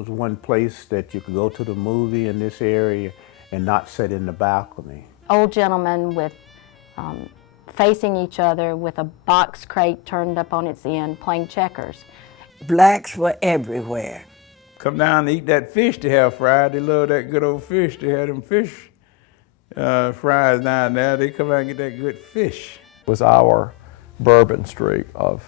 was one place that you could go to the movie in this area and not sit in the balcony. Old gentlemen with facing each other with a box crate turned up on its end playing checkers. Blacks were everywhere. Come down and eat that fish they have fried. They love that good old fish. They had them fish fries down there. They come out and get that good fish. It was our Bourbon Street of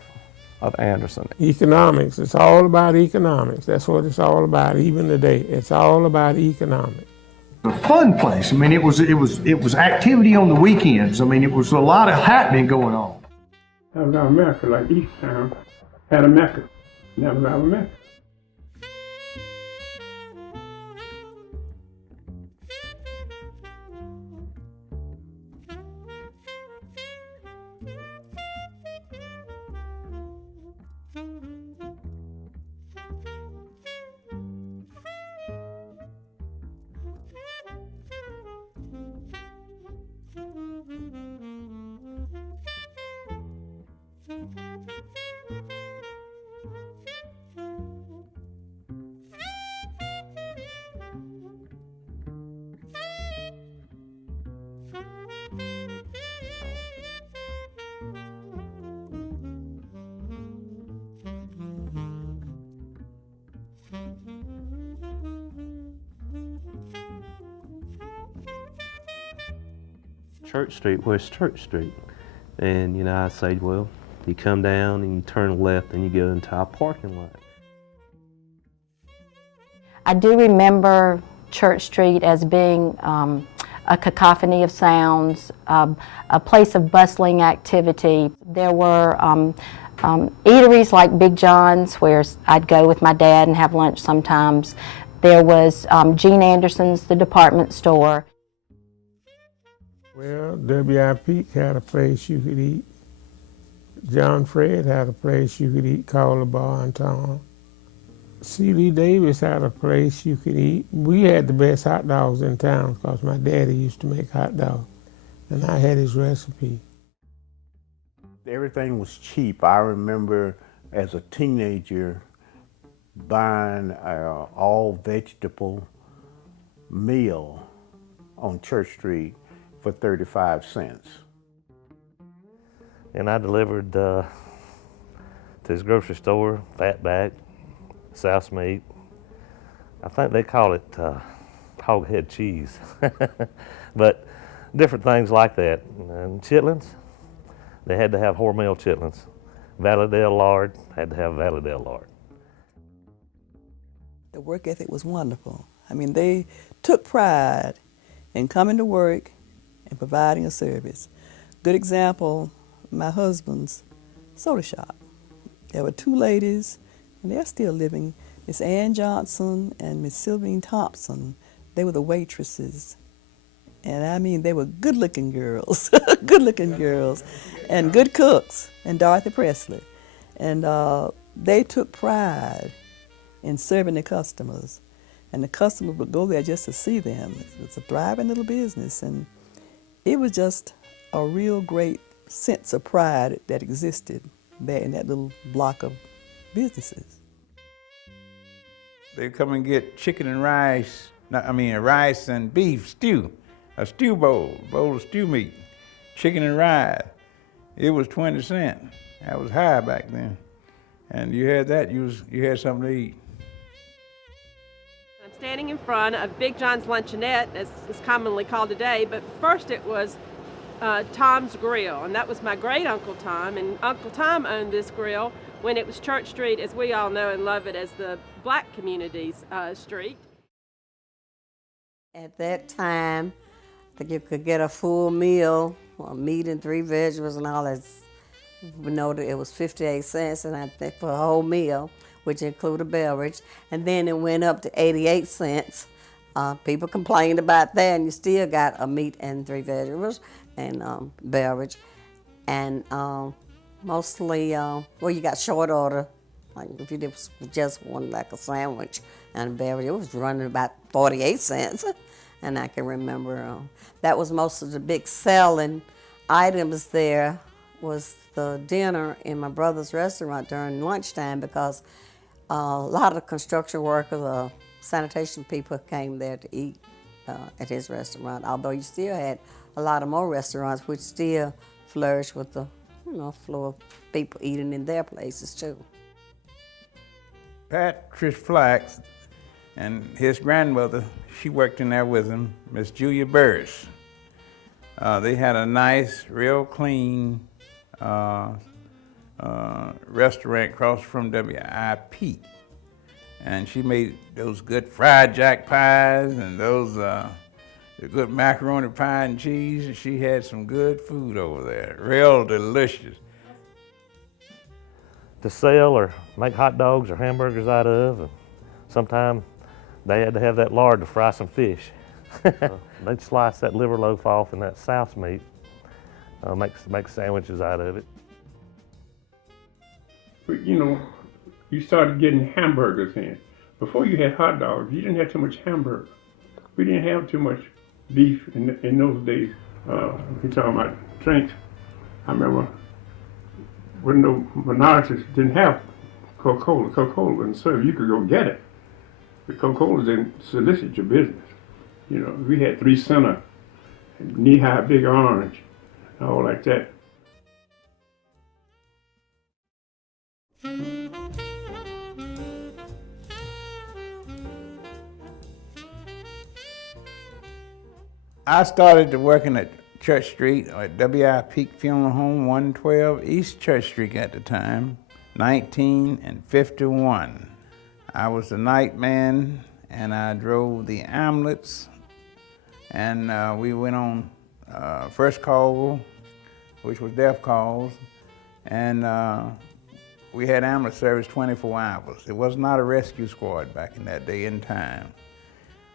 Anderson. Economics, it's all about economics. That's what it's all about, even today. It's all about economics. A fun place. I mean, it was activity on the weekends. I mean, it was a lot of happening going on. That was our Mecca, like East Town had a Mecca. That was our Mecca. Church Street, where's Church Street? And you know, I say, well, you come down and you turn left and you go into our parking lot. I do remember Church Street as being a cacophony of sounds, a place of bustling activity. There were eateries like Big John's, where I'd go with my dad and have lunch sometimes. There was Gene Anderson's, the department store. Well, W.I. Peak had a place you could eat. John Fred had a place you could eat called the Bar in Town. C.D. Davis had a place you could eat. We had the best hot dogs in town because my daddy used to make hot dogs, and I had his recipe. Everything was cheap. I remember as a teenager buying an all-vegetable meal on Church Street for 35 cents. And I delivered to his grocery store, Fatback, South Meat. I think they call it hog head cheese. But different things like that. And chitlins, they had to have Hormel chitlins. Valladale lard, had to have Valladale lard. The work ethic was wonderful. I mean, they took pride in coming to work and providing a service. Good example, my husband's soda shop. There were two ladies, and they're still living. Miss Ann Johnson and Miss Sylvine Thompson. They were the waitresses. And I mean, they were good-looking girls, good-looking girls, and good cooks, and Dorothy Presley. And they took pride in serving the customers. And the customers would go there just to see them. It was a thriving little business, and it was just a real great sense of pride that existed there in that little block of businesses. They'd come and get chicken and rice, rice and beef stew, a stew bowl of stew meat, chicken and rice. It was 20 cents. That was high back then. And you had that, you had something to eat. I'm standing in front of Big John's Luncheonette, as is commonly called today, but first it was Tom's Grill, and that was my great-uncle Tom, and Uncle Tom owned this grill when it was Church Street, as we all know and love it, as the black community's street. At that time, I think you could get a full meal, meat and 3 vegetables and all that. We know that it was 58 cents, and I think for a whole meal, which included beverage, and then it went up to 88 cents. People complained about that, and you still got a meat and 3 vegetables and beverage. And mostly, you got short order. Like if you did just one, like a sandwich and a beverage, it was running about 48 cents. And I can remember that was most of the big selling items there was the dinner in my brother's restaurant during lunchtime, because A lot of the construction workers, sanitation people came there to eat at his restaurant, although you still had a lot of more restaurants which still flourish with the flow of people eating in their places too. Patrick Flax and his grandmother, she worked in there with him, Miss Julia Burris. They had a nice, real clean restaurant across from WIP. And she made those good fried jack pies and those the good macaroni pie and cheese. And she had some good food over there, real delicious. To sell or make hot dogs or hamburgers out of, and sometimes they had to have that lard to fry some fish. They'd slice that liver loaf off and that souse meat, make sandwiches out of it. But, you started getting hamburgers in. Before you had hot dogs, you didn't have too much hamburger. We didn't have too much beef in those days. You're talking about drinks. I remember when the minorities didn't have Coca-Cola. Coca-Cola wasn't served. You could go get it. But Coca-Cola didn't solicit your business. We had 3 center, knee-high big orange, all like that. I started working at Church Street, at WIP Funeral Home, 112 East Church Street at the time, 1951. I was the night man, and I drove the ambulance, and we went on first call, which was death calls, and we had ambulance service 24 hours. It was not a rescue squad back in that day and time.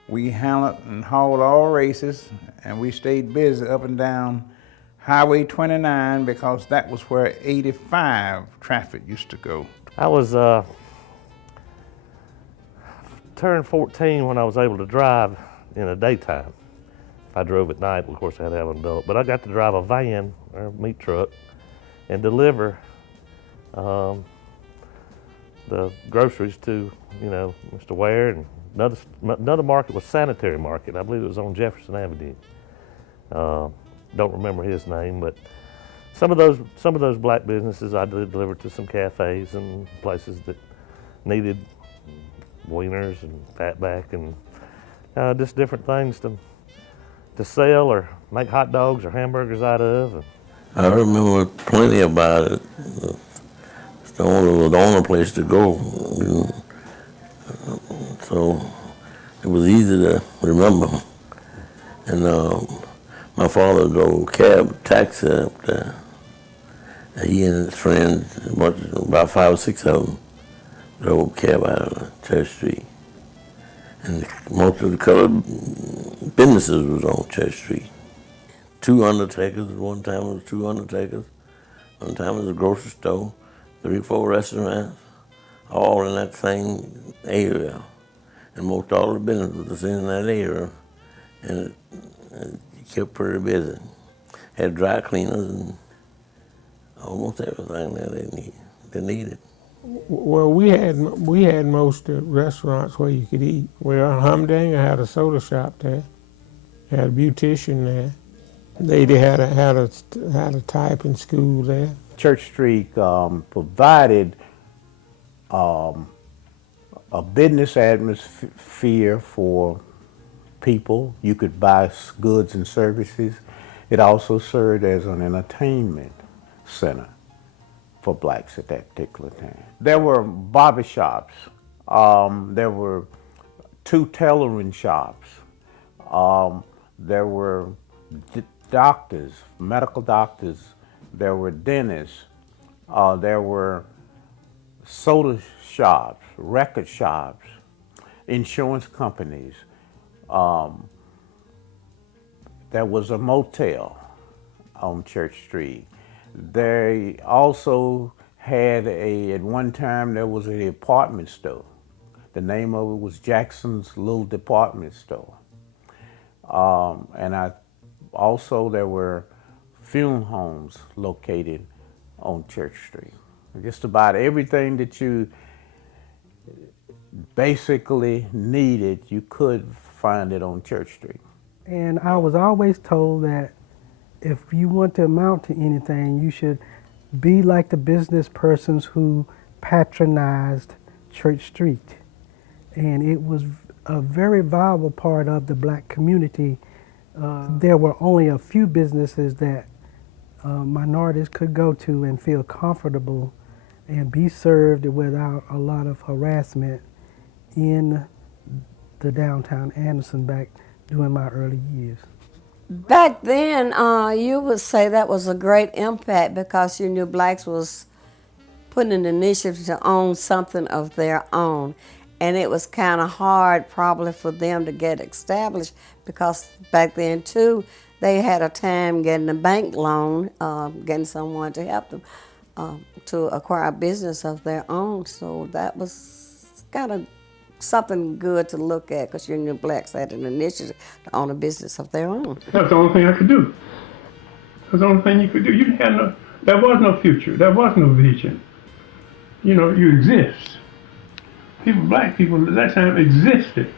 We handled and hauled all races, and we stayed busy up and down Highway 29 because that was where 85 traffic used to go. I was turned 14 when I was able to drive in the daytime. If I drove at night, of course I had to have an adult, but I got to drive a van or a meat truck and deliver the groceries to, Mr. Ware, and another market was Sanitary Market. I believe it was on Jefferson Avenue. Don't remember his name, but some of those black businesses I did deliver to some cafes and places that needed wieners and fatback and just different things to sell or make hot dogs or hamburgers out of. I remember plenty about it. It's the only place to go. So it was easy to remember. And my father drove taxi up there. He and his friends, about 5 or 6 of them, drove cab out of Church Street. And most of the colored businesses was on Church Street. 2 undertakers, one time it was 2 undertakers. One time it was a grocery store, 3 or 4 restaurants, all in that same area. And most all the business was in that area, and it kept pretty busy. Had dry cleaners and almost everything that they needed. Well, we had most of the restaurants where you could eat. Well, Humdinger had a soda shop there, had a beautician there. They had a typing school there. Church Street provided a business atmosphere for people. You could buy goods and services. It also served as an entertainment center for blacks at that particular time. There were barbershops. There were 2 tailoring shops. There were doctors, medical doctors. There were dentists. There were soda shops, record shops, insurance companies. There was a motel on Church Street. They also had at one time there was a department store. The name of it was Jackson's Little Department Store. And also there were funeral homes located on Church Street. Just about everything that you basically needed, you could find it on Church Street. And I was always told that if you want to amount to anything, you should be like the business persons who patronized Church Street. And it was a very viable part of the black community. There were only a few businesses that minorities could go to and feel comfortable and be served without a lot of harassment in the downtown Anderson back during my early years. Back then, you would say that was a great impact because you knew blacks was putting an initiative to own something of their own. And it was kind of hard probably for them to get established because back then too, they had a time getting a bank loan, getting someone to help them to acquire a business of their own. So that was kind of something good to look at because you knew blacks had an initiative to own a business of their own. That's the only thing I could do. That's the only thing you could do. You had no, there was no future. There was no vision. You know, you exist. People, black people at that time existed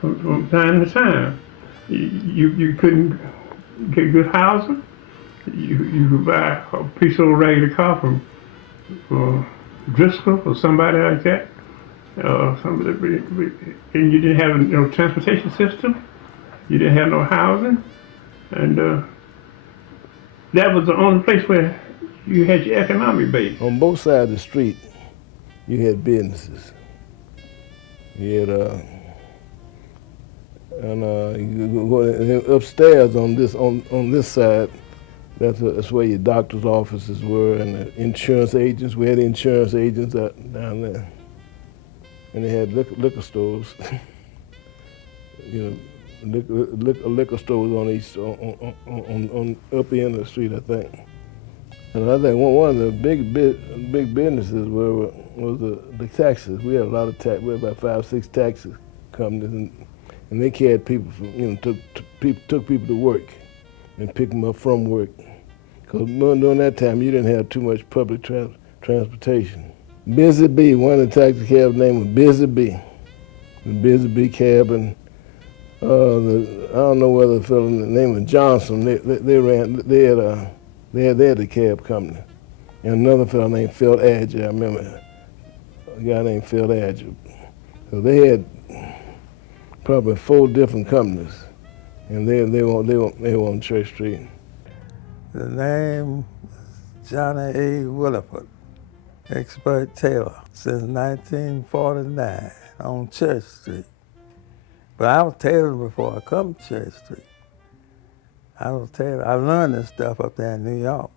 from time to time. You couldn't get good housing. You could buy a piece of raggedy car from Driscoll or somebody like that. And you didn't have no transportation system. You didn't have no housing. And that was the only place where you had your economic base. On both sides of the street, you had businesses. You had, you go upstairs on this side, that's where your doctor's offices were and the insurance agents. We had insurance agents down there. And they had liquor stores. You know, liquor stores on each on up end of the street, I think. And I think one of the big businesses was the taxis. We had a lot of tax. We had about 5 or 6 taxi companies, and they carried people from, took people to work and picked them up from work. Because during that time, you didn't have too much public transportation. Busy Bee, one of the taxi cabs name was Busy Bee. The Busy Bee cab, and I don't know whether the fellow name was Johnson. They had the cab company, and another fellow named Phil Adger. I remember a guy named Phil Adger. So they had probably 4 different companies, and they were on Church Street. The name is Johnny A. Williford, expert tailor, since 1949 on Church Street. But I was tailoring before I come to Church Street. I learned this stuff up there in New York.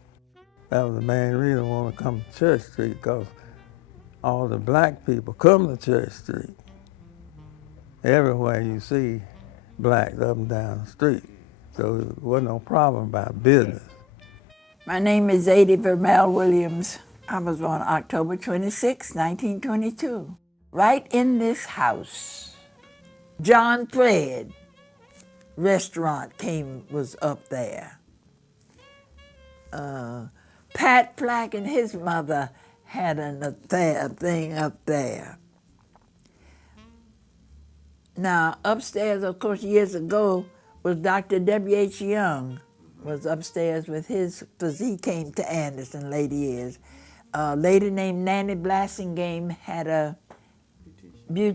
That was the main reason I want to come to Church Street, because all the black people come to Church Street. Everywhere you see blacks up and down the street. So it wasn't no problem about business. My name is Zadie Vermel Williams. I was born October 26, 1922. Right in this house, John Fred restaurant was up there. Pat Flack and his mother had a thing up there. Now, upstairs, of course, years ago, was Dr. W.H. Young, was upstairs with his, because he came to Anderson later years. A lady named Nanny Blassingame had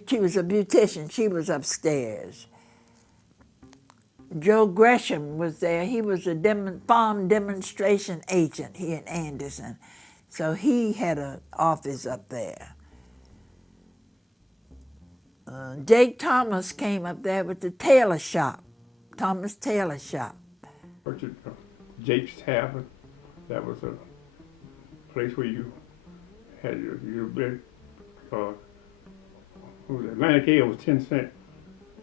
she was a beautician, she was upstairs. Joe Gresham was there. He was a farm demonstration agent here in Anderson. So he had an office up there. Jake Thomas came up there with the tailor shop, Thomas Tailor Shop. Jake's Tavern, that was a place where you had your big, Atlantic Ale was 10 cents,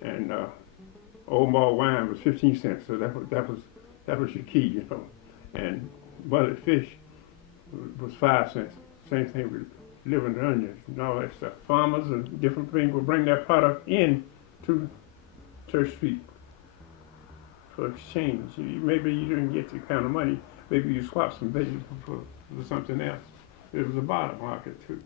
and Old Malt wine was 15 cents. So that was your key, you know. And buttered fish was 5 cents. Same thing with liver and onions and all that stuff. Farmers and different things would bring that product in to Church Street for exchange. Maybe you didn't get the kind of money. Maybe you swapped some vegetables for something else. It was a barter market too.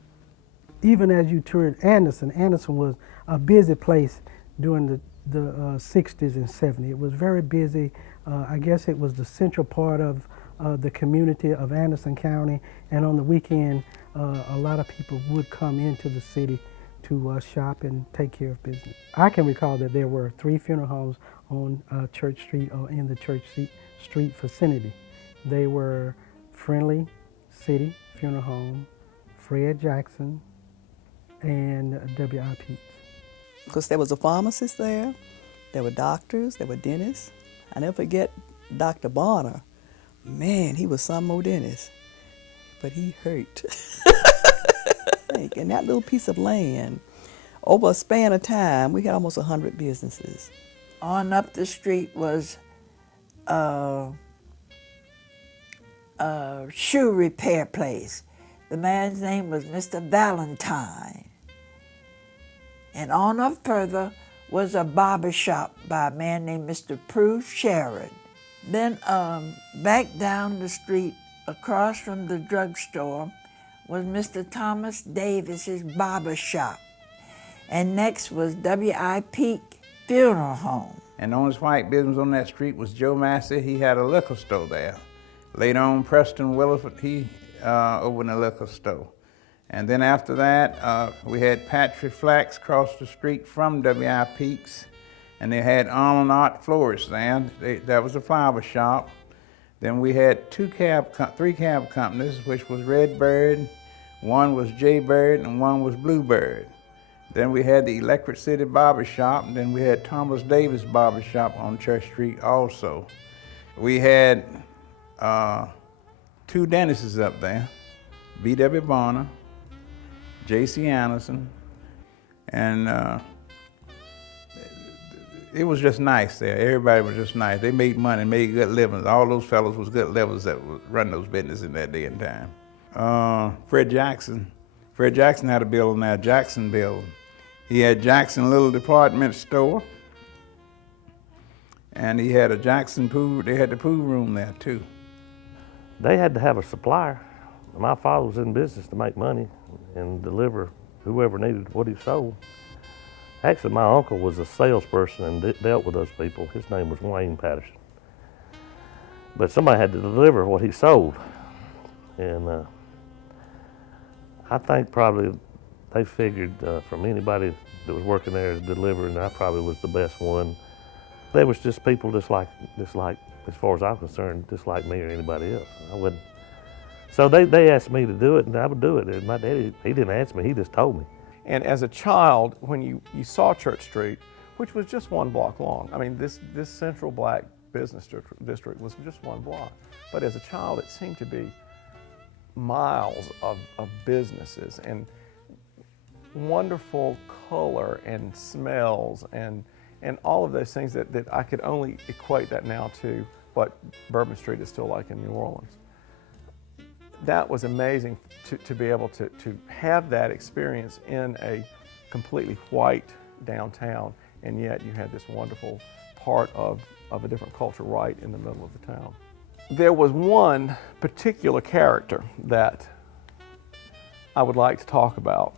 even as you toured Anderson, Anderson was a busy place during the 60s and 70s. It was very busy. I guess it was the central part of the community of Anderson County, and on the weekend, a lot of people would come into the city to shop and take care of business. I can recall that there were 3 funeral homes on Church Street or in the Church Street vicinity. They were Friendly City Funeral Home, Fred Jackson, and W.I. Pete's. Because there was a pharmacist there were doctors, there were dentists. I never forget Dr. Bonner. Man, he was some more dentist, but he hurt. And that little piece of land, over a span of time, we had almost 100 businesses. On up the street was a shoe repair place. The man's name was Mr. Valentine. And on up further was a barber shop by a man named Mr. Prue Sherrod. Then back down the street across from the drugstore was Mr. Thomas Davis's barber shop. And next was W.I. Peak Funeral Home. And the only white business on that street was Joe Massey. He had a liquor store there. Later on, Preston Williford, he opened a liquor store. And then after that, we had Patrick Flax across the street from W.I. Peaks. And they had Arnold Art Florist there. That was a flower shop. Then we had 3 cab companies, which was Redbird, one was Jaybird, and one was Bluebird. Then we had the Electric City Barber Shop, and then we had Thomas Davis Barber Shop on Church Street also. We had 2 dentists up there, B.W. Bonner, J.C. Anderson, and it was just nice there. Everybody was just nice. They made money, made good livings. All those fellows was good livers that would run those businesses in that day and time. Fred Jackson had a building there, Jackson Building. He had Jackson Little Department Store, and he had a Jackson pool. They had the pool room there too. They had to have a supplier. My father was in business to make money and deliver whoever needed what he sold. Actually, my uncle was a salesperson and dealt with those people. His name was Wayne Patterson. But somebody had to deliver what he sold. And I think probably they figured from anybody that was working there as delivering, I probably was the best one. They was just people just like, as far as I'm concerned, just like me or anybody else. I wouldn't. So they asked me to do it, and I would do it. And my daddy, he didn't ask me, he just told me. And as a child, when you saw Church Street, which was just 1 block long, I mean, this central black business district was just 1 block. But as a child, it seemed to be miles of businesses and wonderful color and smells and all of those things that I could only equate that now to what Bourbon Street is still like in New Orleans. That was amazing to be able to have that experience in a completely white downtown, and yet you had this wonderful part of a different culture right in the middle of the town. There was one particular character that I would like to talk about.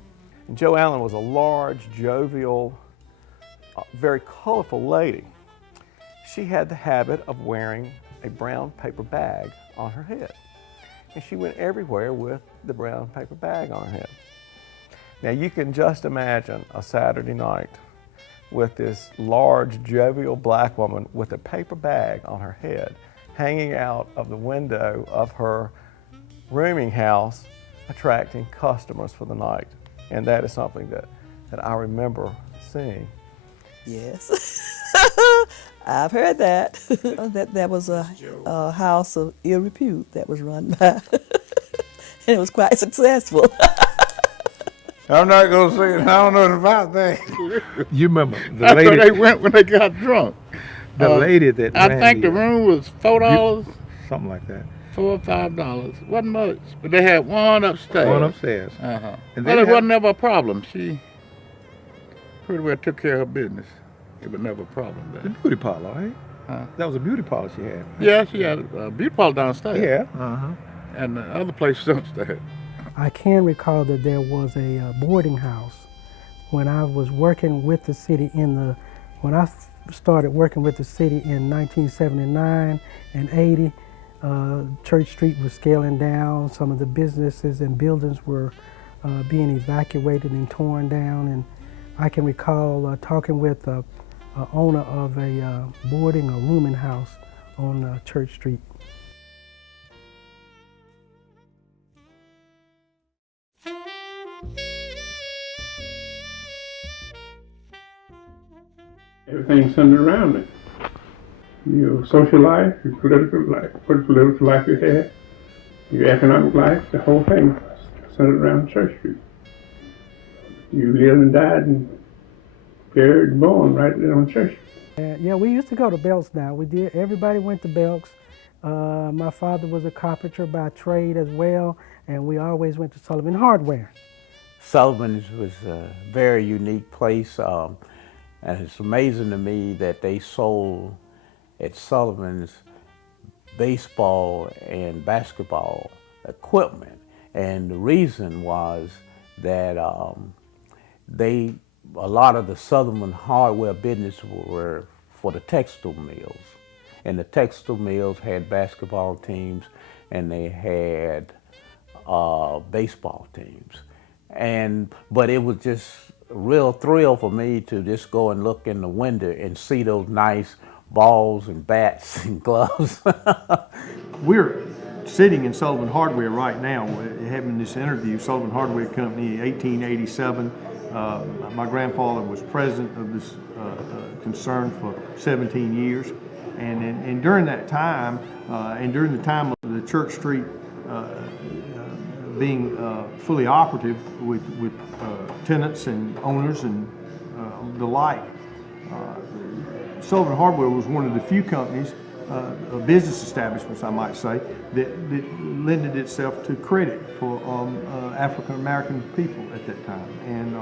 And Jo Allen was a large, jovial, very colorful lady. She had the habit of wearing a brown paper bag on her head. And she went everywhere with the brown paper bag on her head. Now you can just imagine a Saturday night with this large, jovial black woman with a paper bag on her head hanging out of the window of her rooming house, attracting customers for the night. And that is something that I remember seeing. Yes, I've heard that. that was a house of ill repute that was run by, and it was quite successful. I'm not gonna say it. I don't know about that. You remember the lady? They went when they got drunk. The lady that I think the room was $4, something like that. $4 or $5. Wasn't much, but they had one upstairs. One upstairs. And well, it wasn't never a problem. She pretty well took care of her business. It was never a problem there. The beauty parlor, right? That was a beauty parlor she had. Right? Yeah, she had a beauty parlor downstairs. Yeah. And the other place was upstairs. I can recall that there was a boarding house when I was working with the city when I started working with the city in 1979 and 80. Church Street was scaling down. Some of the businesses and buildings were being evacuated and torn down. And I can recall talking with the owner of a boarding or rooming house on Church Street. Everything centered around it. Your social life, your political life you had, your economic life, the whole thing centered around Church Street. You lived and died and buried and born right there on Church Street. Yeah, we used to go to Belk's now. We did. Everybody went to Belk's. My father was a carpenter by trade as well, and we always went to Sullivan Hardware. Sullivan's was a very unique place, and it's amazing to me that they sold at Sullivan's baseball and basketball equipment. And the reason was that a lot of the Sullivan Hardware business were for the textile mills. And the textile mills had basketball teams and they had baseball teams. But it was just a real thrill for me to just go and look in the window and see those nice balls and bats and gloves. We're sitting in Sullivan Hardware right now, having this interview. Sullivan Hardware Company, 1887. My grandfather was president of this concern for 17 years. And during that time, and during the time of the Church Street being fully operative with tenants and owners and the like, Sullivan Hardware was one of the few companies, business establishments, I might say, that lended itself to credit for African American people at that time, and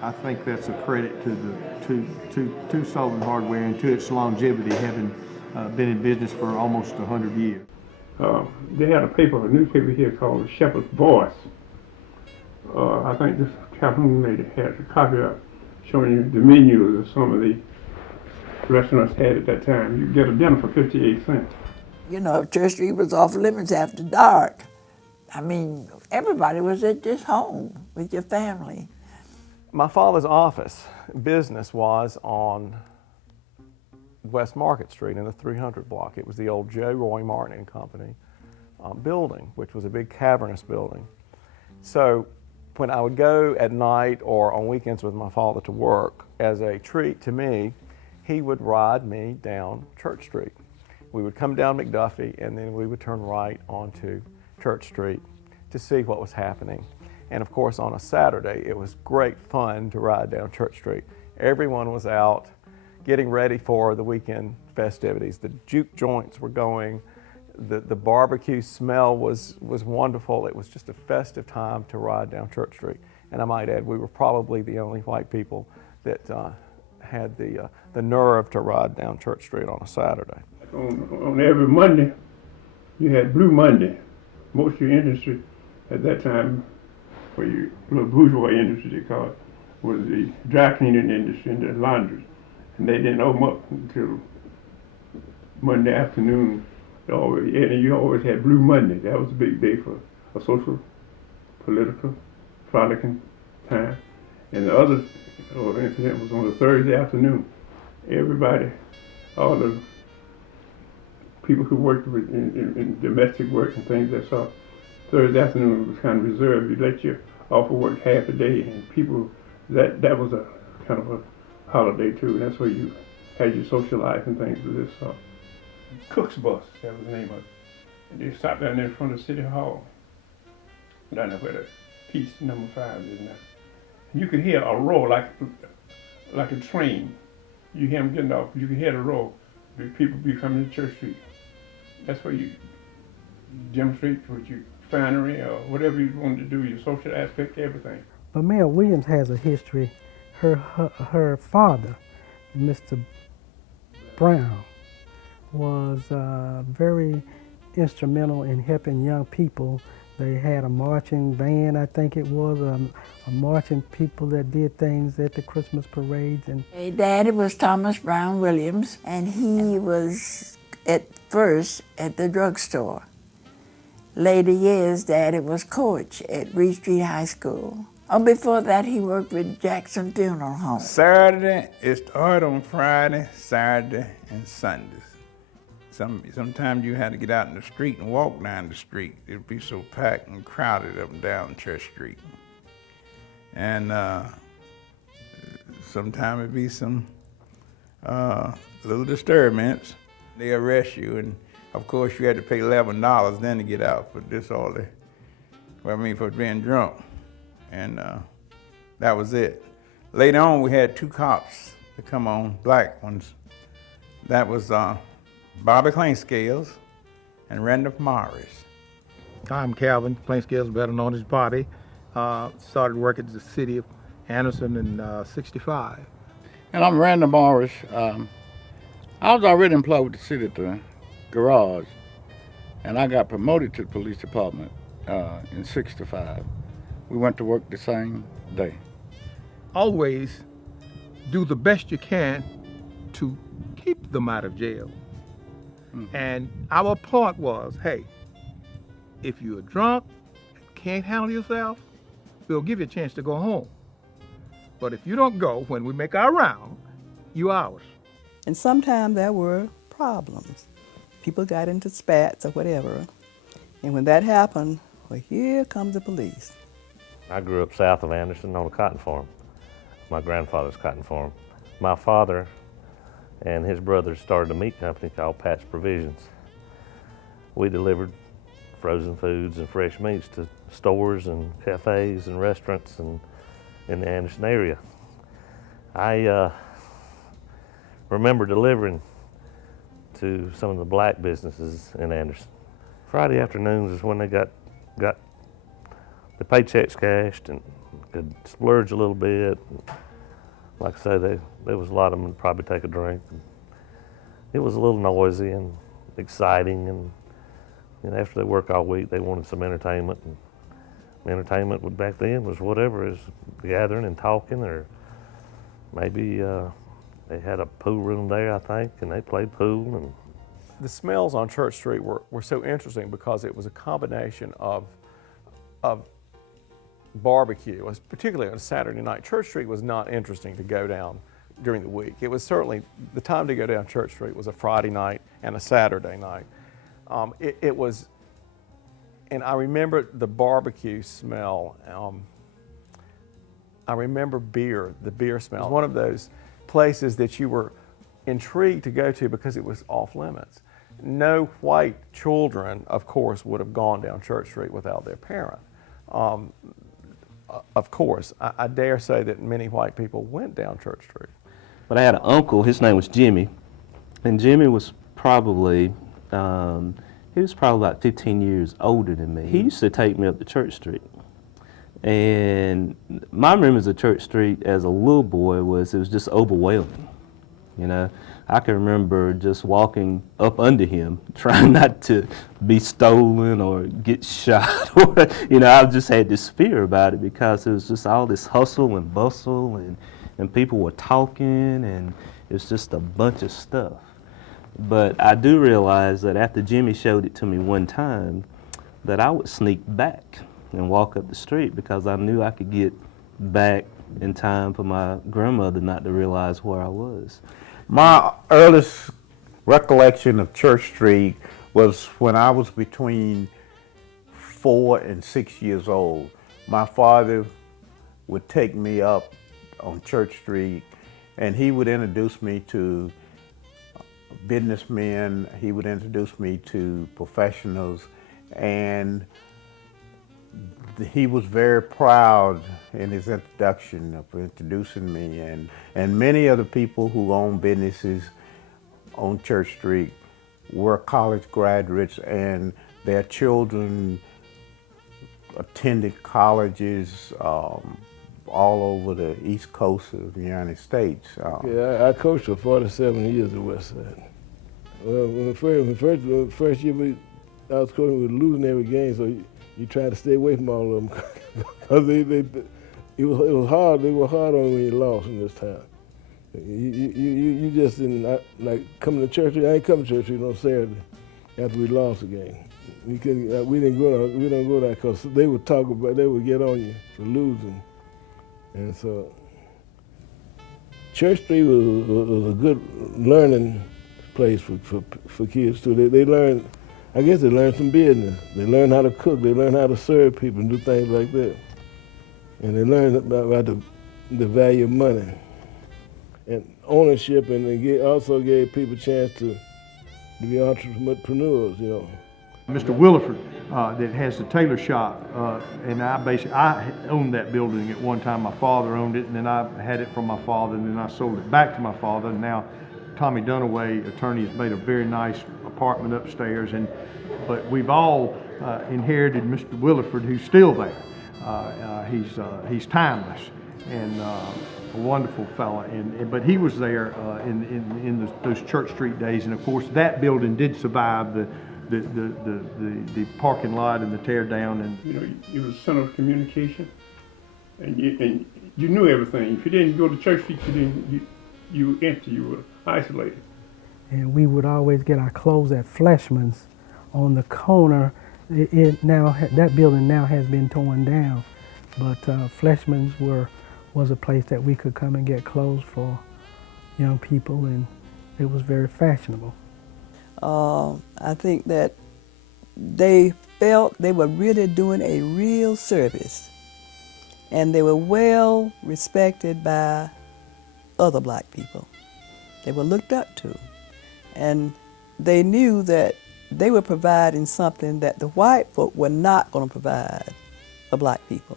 I think that's a credit to Sullivan Hardware and to its longevity, having been in business for almost 100 years. They had a newspaper here called Shepherd's Voice. I think this Calhoun lady has a copy of showing you the menus of some of the restaurants had at that time. You get a dinner for 58 cents. You know, Church Street was off limits after dark. I mean, everybody was at this home with your family. My father's office business was on West Market Street in the 300 block. It was the old J. Roy Martin and Company building, which was a big cavernous building. So when I would go at night or on weekends with my father to work, as a treat to me, he would ride me down Church Street. We would come down McDuffie and then we would turn right onto Church Street to see what was happening. And of course on a Saturday it was great fun to ride down Church Street. Everyone was out getting ready for the weekend festivities. The juke joints were going, the barbecue smell was wonderful. It was just a festive time to ride down Church Street. And I might add, we were probably the only white people that had the nerve to ride down Church Street on a Saturday. On every Monday, you had Blue Monday. Most of your industry at that time, for your little bourgeois industry they call it, was the dry cleaning industry and the laundries. And they didn't open up until Monday afternoon. And you always had Blue Monday. That was a big day for a social, political, frolicking time. And the other incident was on a Thursday afternoon. Everybody, all the people who worked in domestic work and things, that's all. Thursday afternoon was kind of reserved. You let you off of work half a day, and people, that was a kind of a holiday too. That's where you had your social life and things of this sort. Cook's Bus, that was the name of it. And they stopped down there in front of City Hall, down there where the piece number 5 is now. And you could hear a roar like a train. You hear them getting off, you could hear the roar. The people be coming to Church Street. That's where you demonstrate with your finery or whatever you wanted to do, your social aspect, everything. But Mayor Williams has a history. Her father, Mr. Brown, was very instrumental in helping young people They had a marching band, I think it was, a marching people that did things at the Christmas parades. And Daddy was Thomas Brown Williams, and he was at first at the drugstore. Later years, Daddy was coach at Reed Street High School. Before that, he worked with Jackson Funeral Home. Saturday, it started on Friday, Saturday, and Sundays. Sometimes you had to get out in the street and walk down the street. It'd be so packed and crowded up and down Church Street. And sometimes it'd be some little disturbance. They arrest you, and of course you had to pay $11 then to get out for for being drunk. And that was it. Later on, we had 2 cops to come on, black ones. That was Bobby Clainscales and Randolph Morris. Tom Calvin, Clainscales, better known as Bobby, started working at the city of Anderson in '65. And I'm Randall Morris. I was already employed with the city at the garage, and I got promoted to the police department in '65. We went to work the same day. Always do the best you can to keep them out of jail. And our point was, hey, if you're drunk and can't handle yourself, we'll give you a chance to go home. But if you don't go when we make our round, you ours. And sometimes there were problems. People got into spats or whatever. And when that happened, well, here comes the police. I grew up south of Anderson on a cotton farm. My grandfather's cotton farm. My father and his brothers started a meat company called Pat's Provisions. We delivered frozen foods and fresh meats to stores and cafes and restaurants in the Anderson area. I remember delivering to some of the black businesses in Anderson. Friday afternoons is when they got the paychecks cashed and could splurge a little bit. Like I say, there was a lot of them would probably take a drink. It was a little noisy and exciting, and after they work all week, they wanted some entertainment. And entertainment back then was whatever, is gathering and talking, or maybe they had a pool room there, I think, and they played pool. And the smells on Church Street were so interesting because it was a combination of barbecue, particularly on a Saturday night. Church Street was not interesting to go down during the week. It was certainly, the time to go down Church Street was a Friday night and a Saturday night. It was, and I remember the barbecue smell. I remember the beer smell. It was one of those places that you were intrigued to go to because it was off limits. No white children, of course, would have gone down Church Street without their parent. Of course, I dare say that many white people went down Church Street. But I had an uncle, his name was Jimmy, and Jimmy was probably, about 15 years older than me. He used to take me up to Church Street. And my memories of Church Street as a little boy it was just overwhelming, you know. I can remember just walking up under him, trying not to be stolen or get shot. Or, I just had this fear about it because it was just all this hustle and bustle and people were talking and it was just a bunch of stuff. But I do realize that after Jimmy showed it to me one time, that I would sneak back and walk up the street because I knew I could get back in time for my grandmother not to realize where I was. My earliest recollection of Church Street was when I was between 4 and 6 years old. My father would take me up on Church Street and he would introduce me to businessmen, he would introduce me to professionals, and he was very proud in his introduction of introducing me, and many of the people who own businesses on Church Street were college graduates and their children attended colleges all over the East Coast of the United States. Yeah, I coached for 47 years at West Side. Well, when the first year I was coaching, we were losing every game, so you try to stay away from all of them because it was hard. They were hard on when you lost in this town. You just didn't like coming to church. I ain't come to church on Saturday after we lost the game. We couldn't. We didn't go there because they would talk about. They would get on you for losing, and so Church Street was a good learning place for kids too. They learned. I guess they learned some business. They learned how to cook. They learned how to serve people and do things like that. And they learned about the value of money and ownership, and they also gave people a chance to be entrepreneurs, you know. Mr. Williford that has the tailor shop, and I owned that building at one time. My father owned it, and then I had it from my father, and then I sold it back to my father. And now Tommy Dunaway, attorney, has made a very nice apartment upstairs. But we've all inherited Mr. Williford, who's still there. He's timeless and a wonderful fella. But he was there in those Church Street days, and of course that building did survive the parking lot and the tear down. And you know, you was a center of communication, and you knew everything. If you didn't go to Church Street, you were empty. You were isolated. And we would always get our clothes at Fleshman's on the corner. That building now has been torn down, but Fleshman's was a place that we could come and get clothes for young people, and it was very fashionable. I think that they felt they were really doing a real service, and they were well respected by other black people. They were looked up to, and they knew that they were providing something that the white folk were not going to provide for black people.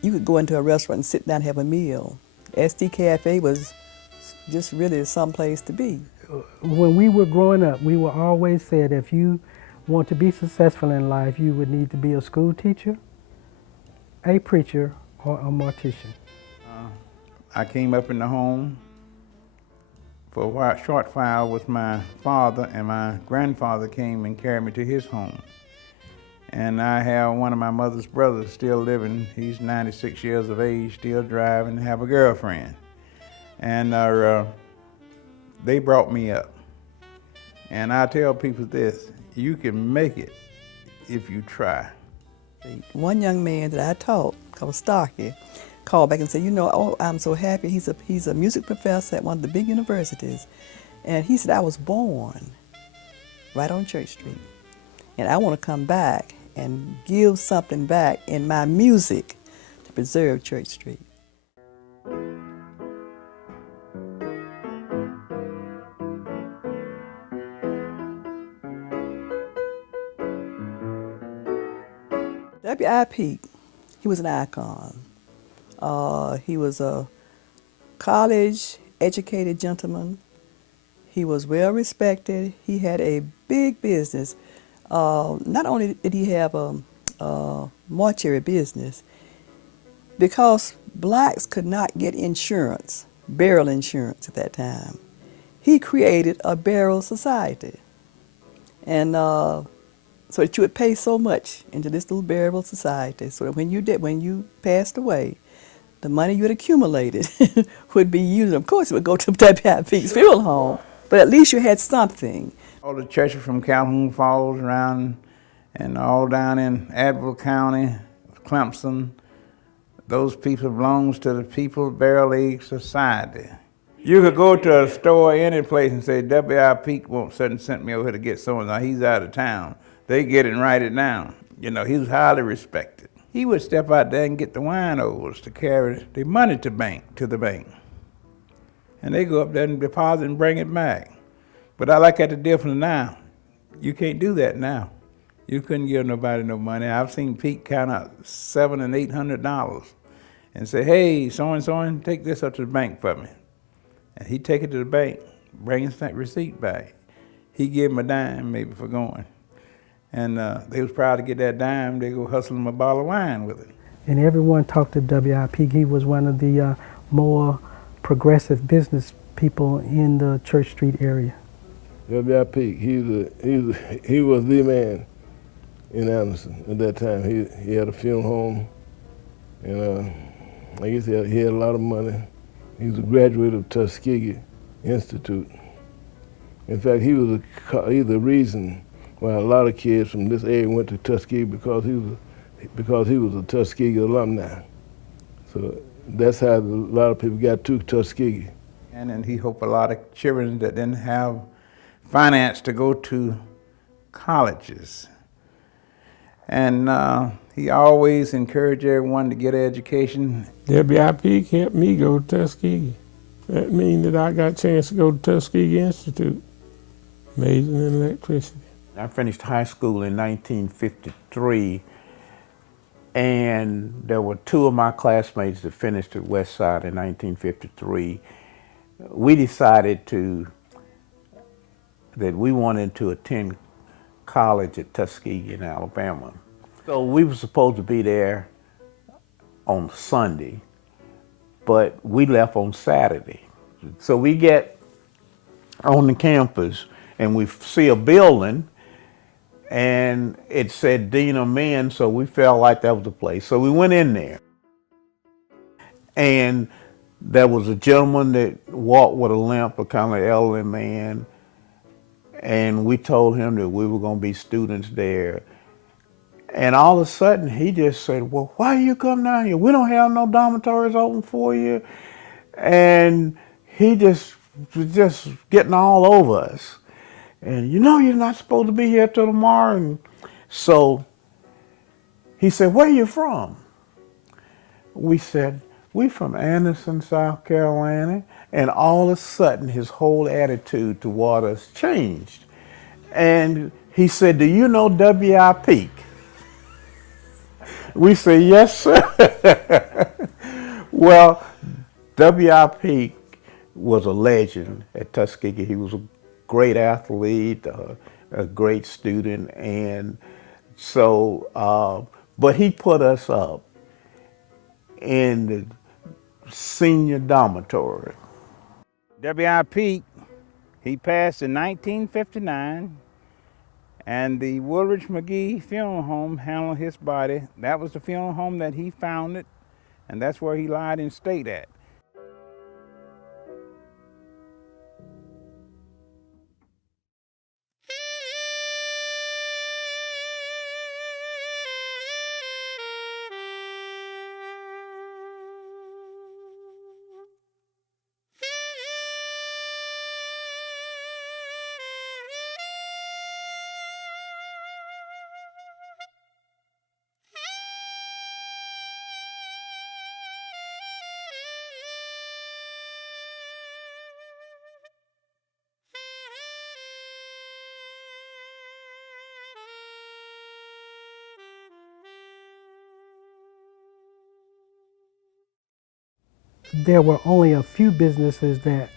You could go into a restaurant and sit down and have a meal. SD Cafe was just really some place to be. When we were growing up, we were always said if you want to be successful in life, you would need to be a school teacher, a preacher, or a mortician. I came up in the home for a short while with my father, and my grandfather came and carried me to his home. And I have one of my mother's brothers still living. He's 96 years of age, still driving, have a girlfriend. And they brought me up. And I tell people this, you can make it if you try. One young man that I taught, called Starkey, called back and said, you know, oh, I'm so happy. He's a music professor at one of the big universities. And he said, I was born right on Church Street. And I want to come back and give something back in my music to preserve Church Street. W.I. Peake, he was an icon. He was a college-educated gentleman. He was well respected. He had a big business. Not only did he have a mortuary business, because blacks could not get insurance, burial insurance at that time, he created a burial society. And so that you would pay so much into this little burial society, so that when you passed away, the money you had accumulated would be used. Of course, it would go to W.I. Peake's funeral home, but at least you had something. All the churches from Calhoun Falls around and all down in Advil County, Clemson, those people belongs to the People Burial League Society. You could go to a store any place and say, W.I. Peake won't sent me over here to get so-and-so, he's out of town. They get it and write it down. You know, he was highly respected. He would step out there and get the wine overs to carry the money to the bank. And they go up there and deposit and bring it back. But I like that the difference now. You can't do that now. You couldn't give nobody no money. I've seen Pete count out $700 and $800 and say, hey, so-and-so, take this up to the bank for me. And he'd take it to the bank, bring his receipt back. He'd give him a dime maybe for going. And they was proud to get that dime. They go hustle him a bottle of wine with it. And everyone talked to W.I. Peake. He was one of the more progressive business people in the Church Street area. W.I. Peake, he was the man. in Anderson at that time. He had a funeral home, and I guess he had a lot of money. He was a graduate of Tuskegee Institute. In fact, he's the reason why a lot of kids from this area went to Tuskegee, because he was a Tuskegee alumni. So that's how a lot of people got to Tuskegee. And he helped a lot of children that didn't have finance to go to colleges. And he always encouraged everyone to get an education. WIP helped me go to Tuskegee. That means that I got a chance to go to Tuskegee Institute, majoring in electricity. I finished high school in 1953, and there were two of my classmates that finished at West Side in 1953. We decided that we wanted to attend college at Tuskegee in Alabama. So we were supposed to be there on Sunday, but we left on Saturday. So we get on the campus and we see a building, and it said Dean of Men, so we felt like that was the place. So we went in there, and there was a gentleman that walked with a limp, a kind of elderly man, and we told him that we were going to be students there. And all of a sudden, he just said, well, why you come down here? We don't have no dormitories open for you. And he was just getting all over us. And you know you're not supposed to be here till tomorrow. And so he said, where are you from? We said, we from Anderson, South Carolina. And all of a sudden, his whole attitude toward us changed. And he said, do you know WIP? We said, yes, sir. Well, WIP was a legend at Tuskegee. He was a great athlete, a great student, and so, but he put us up in the senior dormitory. WIP, he passed in 1959, and the Woolridge McGee Funeral Home handled his body. That was the funeral home that he founded, and that's where he lied in state at. There were only a few businesses that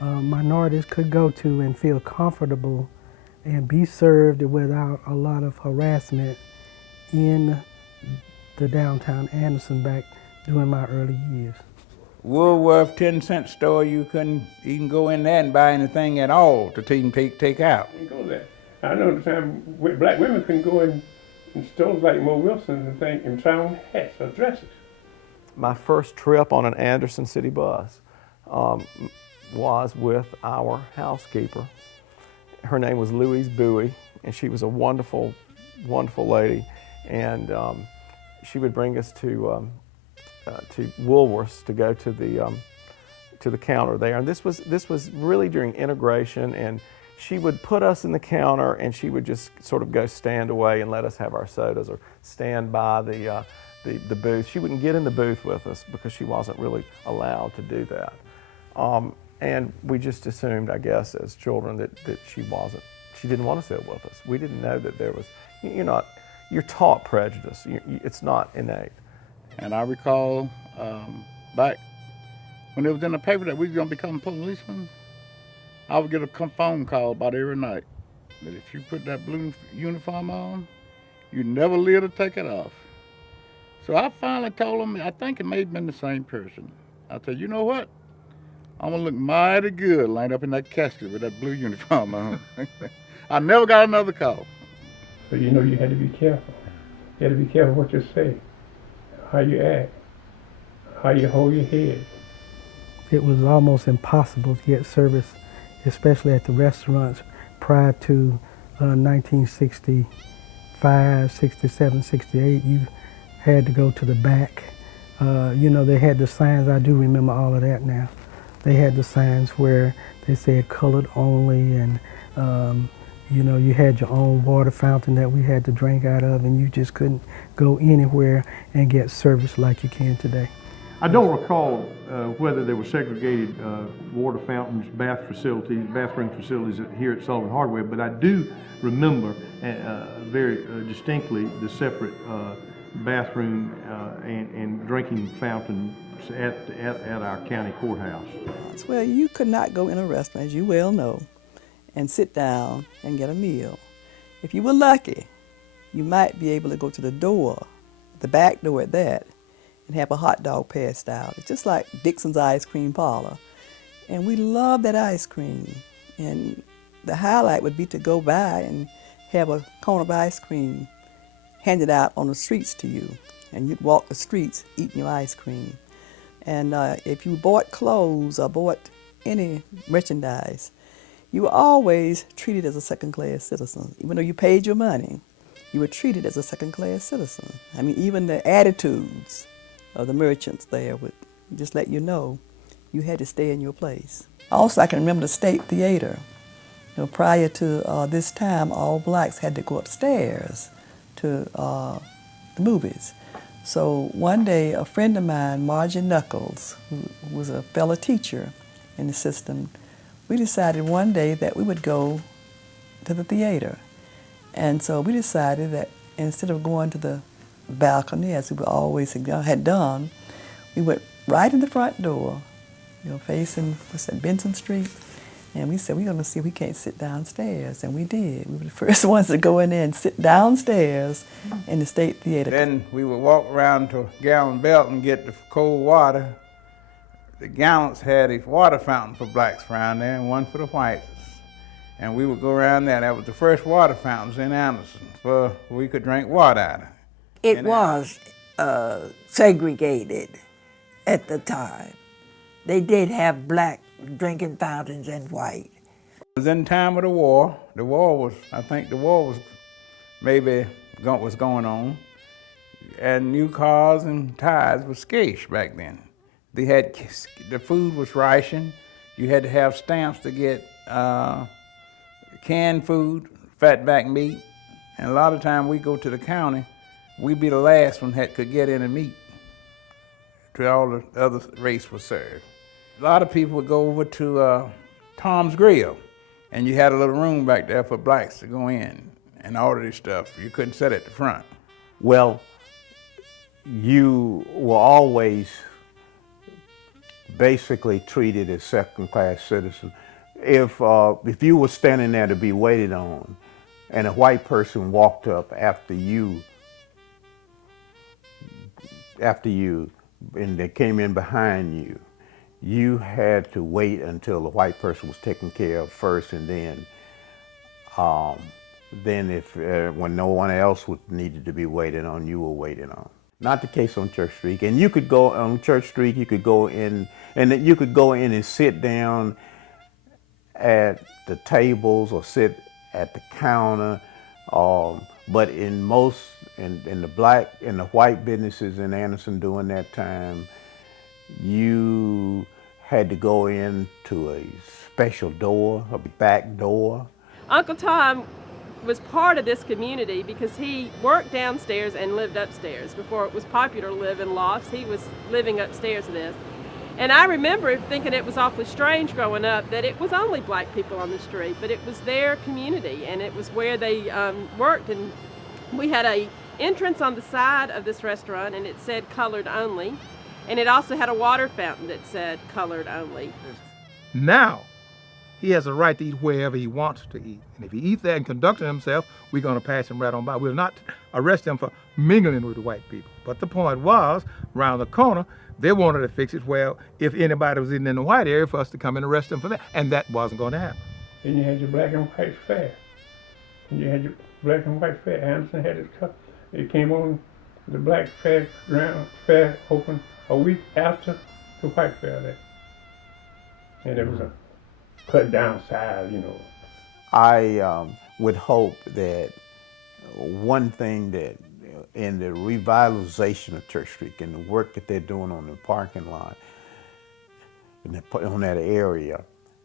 minorities could go to and feel comfortable and be served without a lot of harassment in the downtown Anderson back during my early years. Woolworth 10-cent store, you couldn't even go in there and buy anything at all to take out. You go there. I know the time black women couldn't go in stores like Mo Wilson's and try on hats or dresses. My first trip on an Anderson City bus was with our housekeeper. Her name was Louise Bowie, and she was a wonderful, wonderful lady. And she would bring us to Woolworth's to go to the counter there. And this was really during integration, and she would put us in the counter, and she would just sort of go stand away and let us have our sodas or stand by the booth. She wouldn't get in the booth with us because she wasn't really allowed to do that. And we just assumed, I guess, as children that she didn't want to sit with us. We didn't know that there was, you're taught prejudice. It's not innate. And I recall back when it was in the paper that we were going to become policemen, I would get a phone call about every night that if you put that blue uniform on, you never live to take it off. So I finally told him, I think it may have been the same person. I said, you know what? I'm gonna look mighty good lined up in that casket with that blue uniform on. I never got another call. So you know you had to be careful. You had to be careful what you say, how you act, how you hold your head. It was almost impossible to get service, especially at the restaurants prior to 1965, 67, 68. You had to go to the back. You know, they had the signs, I do remember all of that now. They had the signs where they said colored only, and you know, you had your own water fountain that we had to drink out of, and you just couldn't go anywhere and get service like you can today. I don't recall whether there were segregated water fountains, bathroom facilities here at Sullivan Hardware, but I do remember very distinctly the separate bathroom and drinking fountains at our county courthouse. Well, you could not go in a restaurant, as you well know, and sit down and get a meal. If you were lucky, you might be able to go to the door, the back door at that, and have a hot dog passed out. It's just like Dixon's Ice Cream Parlor. And we love that ice cream. And the highlight would be to go by and have a cone of ice cream handed out on the streets to you. And you'd walk the streets eating your ice cream. And if you bought clothes or bought any merchandise, you were always treated as a second-class citizen. Even though you paid your money, you were treated as a second-class citizen. I mean, even the attitudes of the merchants there would just let you know you had to stay in your place. Also, I can remember the State Theater. You know, prior to this time, all blacks had to go upstairs to the movies. So one day, a friend of mine, Margie Knuckles, who was a fellow teacher in the system, we decided one day that we would go to the theater. And so we decided that instead of going to the balcony, as we always had done, we went right in the front door, you know, facing, what's that, Benson Street, and we said, we're going to see if we can't sit downstairs, and we did. We were the first ones to go in there and sit downstairs in the State Theater. Then we would walk around to Gallon Belt and get the cold water. The Gallants had a water fountain for blacks around there and one for the whites. And we would go around there. That was the first water fountains in Anderson where we could drink water out of. It was segregated at the time. They did have black drinking fountains and white. It was in time of the war. I think the war was maybe was going on. And new cars and tires were scarce back then. The food was rationed. You had to have stamps to get canned food, fatback meat. And a lot of time we go to the county, we'd be the last one that could get any meat till all the other race was served. A lot of people would go over to Tom's Grill, and you had a little room back there for blacks to go in and order this stuff. You couldn't sit at the front. Well, you were always basically treated as second-class citizens. If you were standing there to be waited on, and a white person walked up after you, and they came in behind you, you had to wait until the white person was taken care of first, and then if when no one else needed to be waited on, you were waited on. Not the case on Church Street. And you could go on Church Street. You could go in, and you could go in and sit down at the tables or sit at the counter. But in the white businesses in Anderson during that time, you had to go into a special door, a back door. Uncle Tom was part of this community because he worked downstairs and lived upstairs. Before it was popular to live in lofts, he was living upstairs of this. And I remember thinking it was awfully strange growing up that it was only black people on the street, but it was their community and it was where they worked. And we had an entrance on the side of this restaurant and it said colored only. And it also had a water fountain that said colored only. Now, he has a right to eat wherever he wants to eat. And if he eats there and conducts himself, we're going to pass him right on by. We'll not arrest him for mingling with the white people. But the point was, around the corner, they wanted to fix it where if anybody was in the white area, for us to come and arrest them for that. And that wasn't going to happen. Then you had your black and white fair. And you had your black and white fair. Anderson had it came on the black fair opened a week after the white fair there. And it was a cut down size, you know. I would hope that one thing that in the revitalization of Church Street and the work that they're doing on the parking lot, on that area,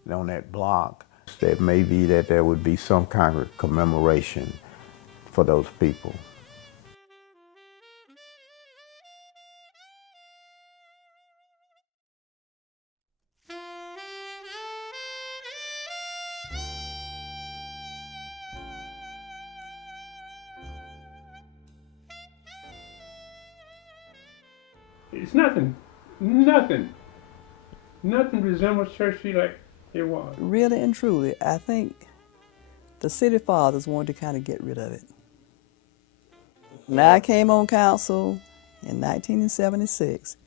on that block, that maybe that there would be some kind of commemoration for those people. It's nothing resembles Church Street like it was. Really and truly, I think the city fathers wanted to kind of get rid of it. When I came on council in 1976,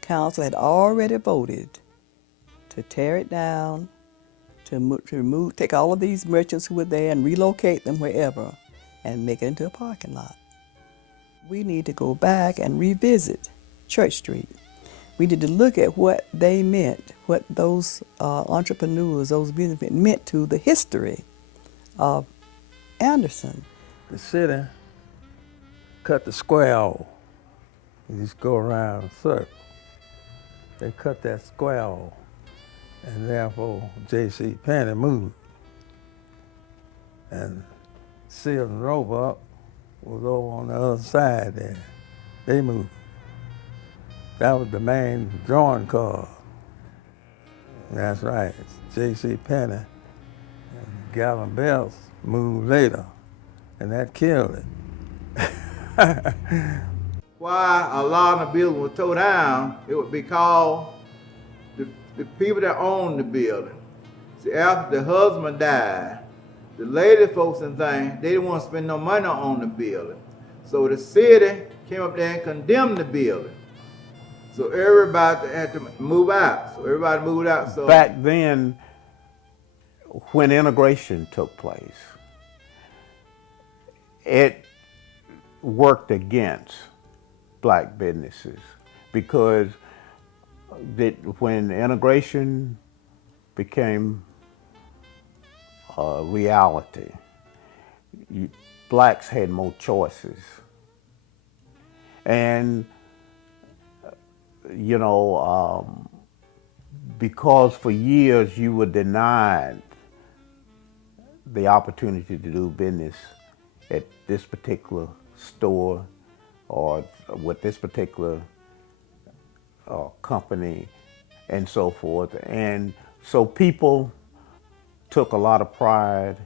council had already voted to tear it down, to take all of these merchants who were there and relocate them wherever and make it into a parking lot. We need to go back and revisit Church Street. We need to look at what they meant, what those entrepreneurs, those businessmen meant to the history of Anderson. The city cut the square off. You just go around in a circle. They cut that square off, and therefore J.C. Penney moved. And Sears and Roebuck was over on the other side there. They moved. That was the main drawing card. That's right. J.C. Penney and Gallon Belts moved later, and that killed it. Why a lot of the building was tore down, it was because the people that owned the building. See, after the husband died, the lady folks and things, they didn't want to spend no money on the building. So the city came up there and condemned the building. So everybody had to move out. So everybody moved out. So back then, when integration took place, it worked against black businesses because when integration became a reality, blacks had more choices. And you know, because for years you were denied the opportunity to do business at this particular store or with this particular company and so forth. And so people took a lot of pride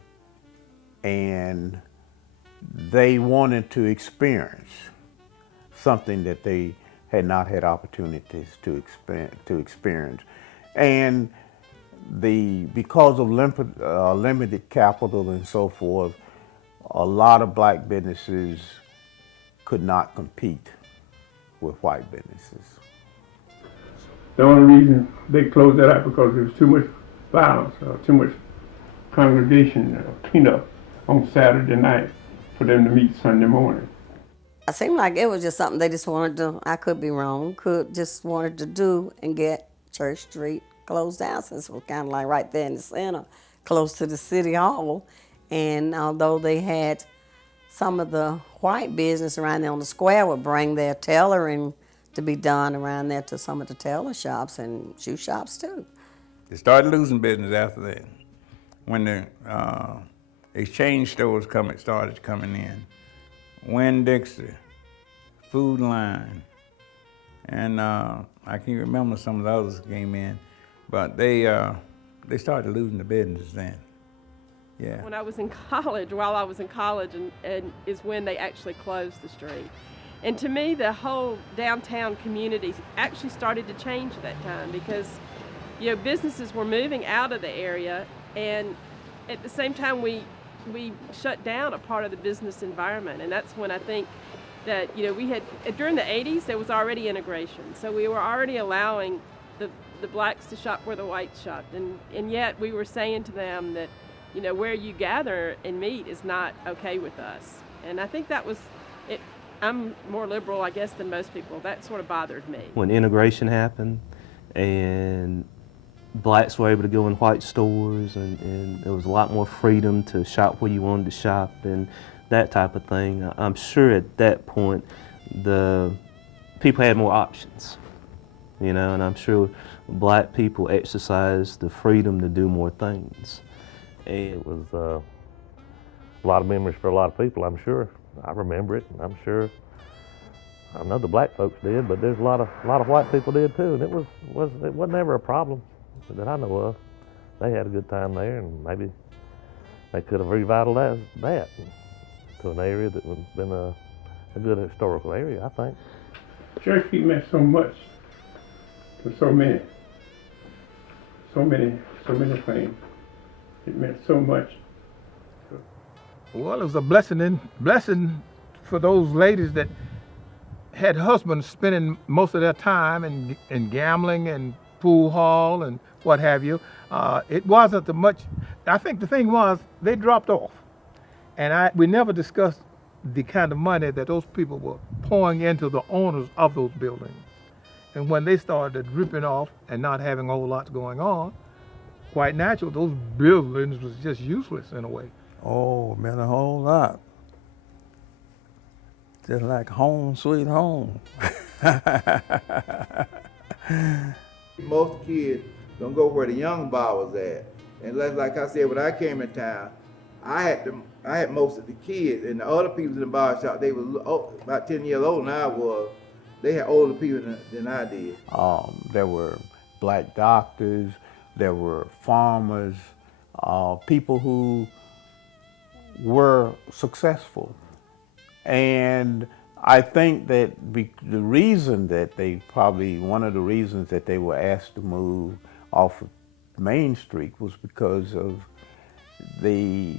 and they wanted to experience something that they had not had opportunities to experience. And because of limited capital and so forth, a lot of black businesses could not compete with white businesses. The only reason they closed that out because there was too much violence, too much congregation cleanup on Saturday night for them to meet Sunday morning. It seemed like it was just something they just wanted to, I could be wrong, just wanted to do and get Church Street closed down since it was kind of like right there in the center, close to the city hall. And although they had some of the white business around there on the square would bring their tailoring to be done around there to some of the tailor shops and shoe shops too. They started losing business after that. When the exchange stores started coming in. Winn-Dixie, Food Line, and I can't remember some of the others came in, but they started losing the business then. Yeah. When I was in college, while I was in college, and is when they actually closed the street. And to me, the whole downtown community actually started to change at that time because, you know, businesses were moving out of the area, and at the same time we shut down a part of the business environment. And that's when I think that, you know, we had, during the 80s, there was already integration. So we were already allowing the blacks to shop where the whites shopped. And yet we were saying to them that you know, where you gather and meet is not okay with us. And I think that was it. I'm more liberal, I guess, than most people. That sort of bothered me. When integration happened and blacks were able to go in white stores, and there was a lot more freedom to shop where you wanted to shop and that type of thing, I'm sure at that point the people had more options, you know, and I'm sure black people exercised the freedom to do more things. And it was a lot of memories for a lot of people, I'm sure. I remember it, I'm sure. I know the black folks did, but there's a lot of white people did too, and it wasn't ever a problem that I know of. They had a good time there, and maybe they could have revitalized that to an area that would have been a good historical area, I think. Church Street meant so much to so many things. It meant so much. Well, it was a blessing for those ladies that had husbands spending most of their time in gambling and pool hall and what have you. It wasn't the much. I think the thing was they dropped off, and we never discussed the kind of money that those people were pouring into the owners of those buildings. And when they started dripping off and not having a whole lot going on, quite natural, those buildings was just useless in a way. Oh, meant a whole lot. Just like home sweet home. Most kids don't go where the young bar was at. And like I said, when I came in town, I had most of the kids, and the other people in the bar shop, they were about 10 years older than I was. They had older people than I did. There were black doctors, there were farmers, people who were successful. And I think that one of the reasons that they were asked to move off of Main Street was because of they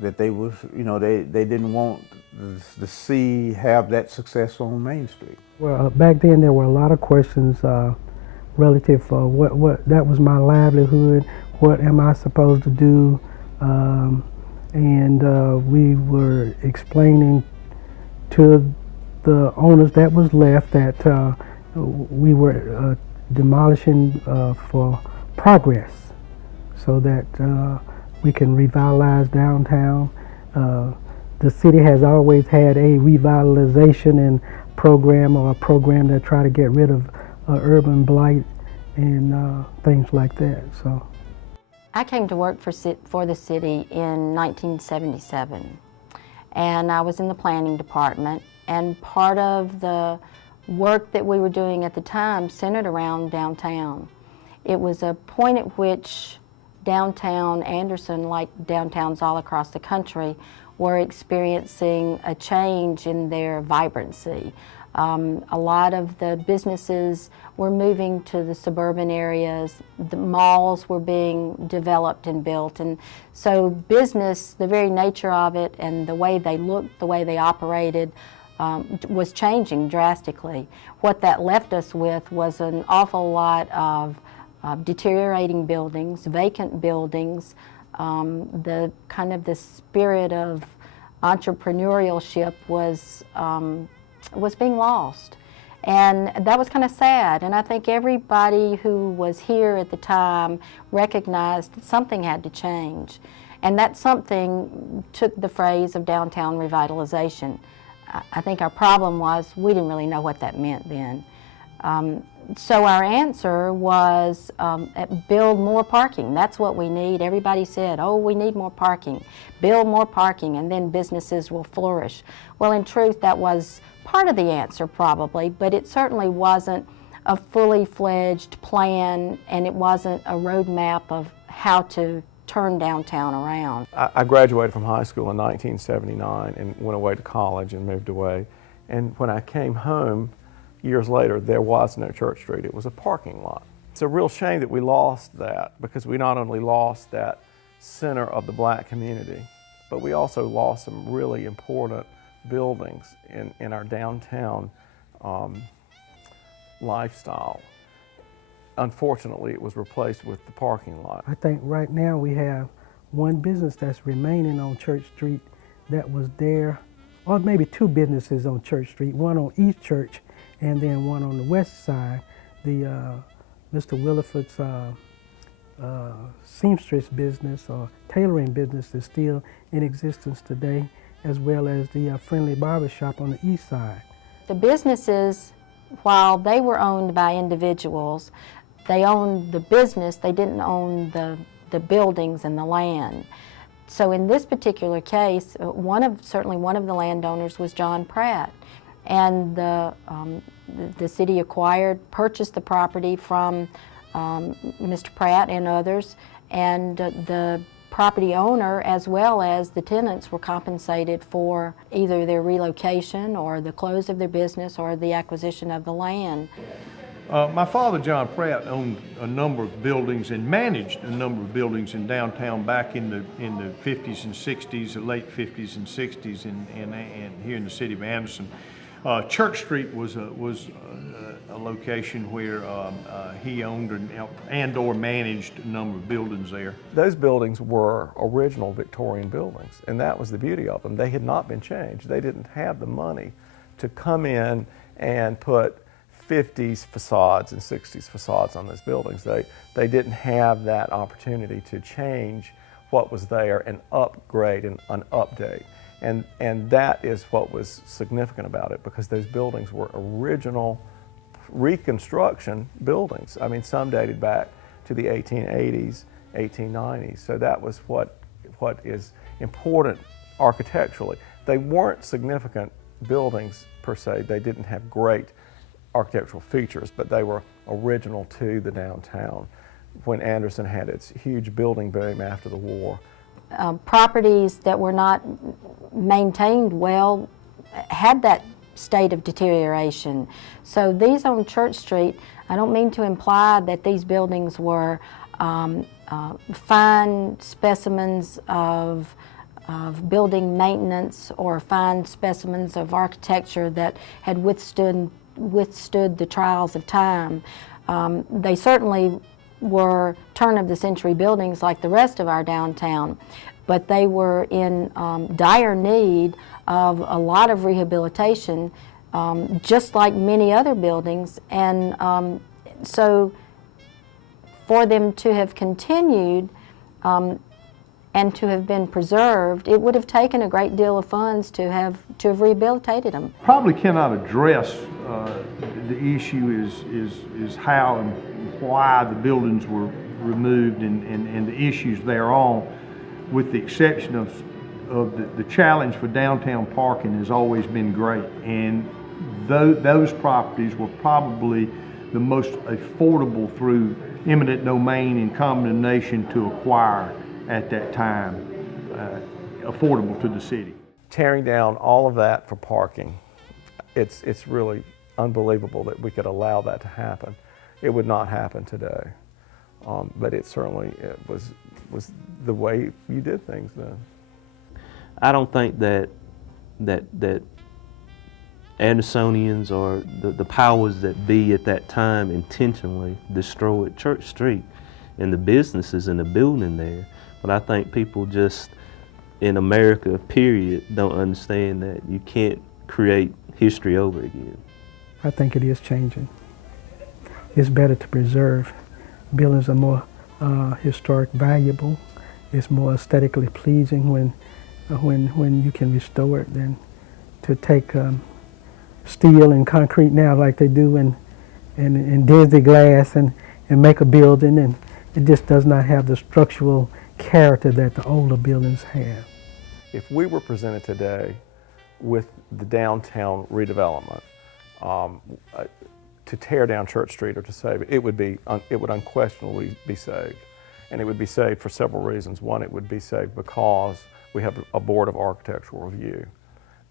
didn't want to have that success on Main Street. Well, back then there were a lot of questions relative to what that was my livelihood, what am I supposed to do, and we were explaining to the owners that was left that we were demolishing for progress so that we can revitalize downtown. The city has always had a revitalization and program, or a program that try to get rid of urban blight and things like that. So I came to work for the city in 1977, and I was in the planning department, and part of the work that we were doing at the time centered around downtown. It was a point at which downtown Anderson, like downtowns all across the country, were experiencing a change in their vibrancy. A lot of the businesses were moving to the suburban areas, the malls were being developed and built, and so business, the very nature of it and the way they looked, the way they operated, was changing drastically. What that left us with was an awful lot of deteriorating buildings, vacant buildings, the kind of the spirit of entrepreneurship was being lost. And that was kind of sad, and I think everybody who was here at the time recognized that something had to change. And that something took the phrase of downtown revitalization. I think our problem was we didn't really know what that meant then. So our answer was build more parking. That's what we need. Everybody said, oh, we need more parking. Build more parking and then businesses will flourish. Well, in truth, that was part of the answer probably, but it certainly wasn't a fully fledged plan, and it wasn't a roadmap of how to turn downtown around. I graduated from high school in 1979 and went away to college and moved away. And when I came home, years later, there was no Church Street. It was a parking lot. It's a real shame that we lost that, because we not only lost that center of the black community, but we also lost some really important buildings in our downtown lifestyle. Unfortunately, it was replaced with the parking lot. I think right now we have one business that's remaining on Church Street that was there, or maybe two businesses on Church Street, one on East Church and then one on the west side. The Mr. Williford's seamstress business or tailoring business is still in existence today, as well as the Friendly Barber Shop on the east side. The businesses, while they were owned by individuals, they owned the business, they didn't own the buildings and the land. So in this particular case, certainly one of the landowners was John Pratt, and the city purchased the property from Mr. Pratt and others, and the property owner as well as the tenants were compensated for either their relocation or the close of their business or the acquisition of the land. My father, John Pratt, owned a number of buildings and managed a number of buildings in downtown back in the 50s and 60s, the late 50s and 60s, and here in the city of Anderson. Church Street was a location where he owned and/or managed a number of buildings there. Those buildings were original Victorian buildings, and that was the beauty of them. They had not been changed. They didn't have the money to come in and put 50s facades and 60s facades on those buildings. They didn't have that opportunity to change what was there and upgrade and update. And that is what was significant about it, because those buildings were original reconstruction buildings. I mean, some dated back to the 1880s, 1890s. So that was what is important architecturally. They weren't significant buildings per se. They didn't have great architectural features, but they were original to the downtown when Anderson had its huge building boom after the war. Properties that were not maintained well had that state of deterioration. So these on Church Street, I don't mean to imply that these buildings were fine specimens of building maintenance or fine specimens of architecture that had withstood the trials of time. They certainly were turn-of-the-century buildings like the rest of our downtown, but they were in dire need of a lot of rehabilitation, just like many other buildings. And so for them to have continued and to have been preserved, it would have taken a great deal of funds to have rehabilitated them. Probably cannot address the issue is how and why the buildings were removed and the issues thereon, with the exception of the challenge for downtown parking has always been great, and those properties were probably the most affordable through eminent domain and condemnation to acquire at that time, affordable to the city. Tearing down all of that for parking, it's really unbelievable that we could allow that to happen. It would not happen today, but it certainly was the way you did things then. I don't think that Andersonians or the powers that be at that time intentionally destroyed Church Street and the businesses and the building there. But I think people just in America, period, don't understand that you can't create history over again. I think it is changing. It's better to preserve. Buildings are more historic valuable. It's more aesthetically pleasing when you can restore it than to take steel and concrete now like they do in Disney glass and make a building, and it just does not have the structural character that the older buildings have. If we were presented today with the downtown redevelopment, to tear down Church Street or to save it, it would unquestionably be saved. And it would be saved for several reasons. One, it would be saved because we have a board of architectural review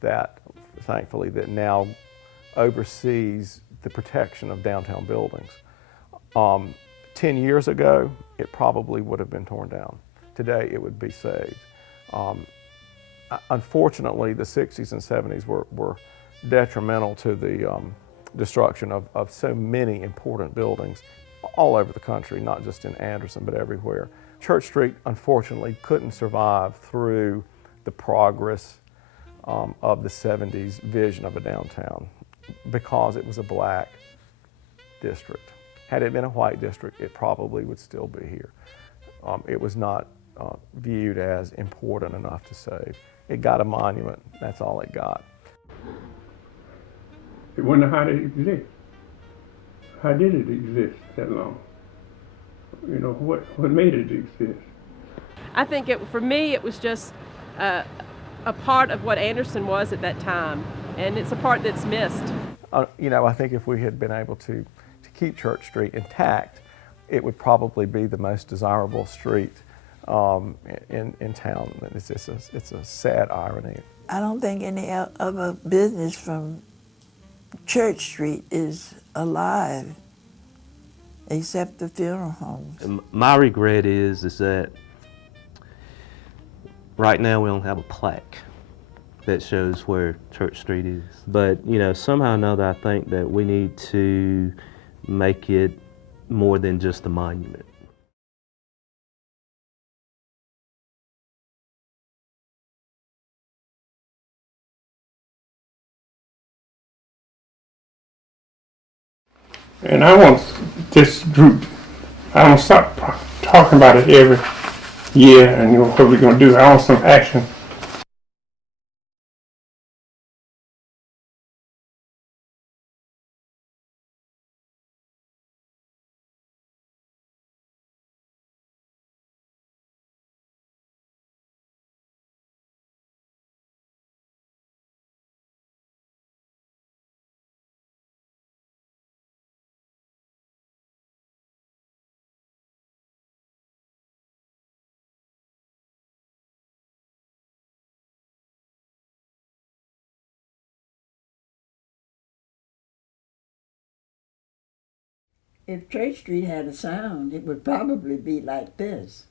that, thankfully, that now oversees the protection of downtown buildings. 10 years ago, it probably would have been torn down. Today, it would be saved. Unfortunately, the 60s and 70s were detrimental to the destruction of so many important buildings all over the country, not just in Anderson, but everywhere. Church Street, unfortunately, couldn't survive through the progress of the 70s vision of a downtown because it was a black district. Had it been a white district, it probably would still be here. It was not viewed as important enough to save. It got a monument, that's all it got. It wonder how did it exist? How did it exist that long? You know, what made it exist? I think for me, it was just a part of what Anderson was at that time, and it's a part that's missed. You know, I think if we had been able to keep Church Street intact, it would probably be the most desirable street in town. It's a sad irony. I don't think any other business from Church Street is alive except the funeral homes. My regret is that right now we don't have a plaque that shows where Church Street is. But, you know, somehow or another I think that we need to make it more than just a monument. And I want this group, I don't stop talking about it every year and what we're going to do. I want some action. If Church Street had a sound, it would probably be like this.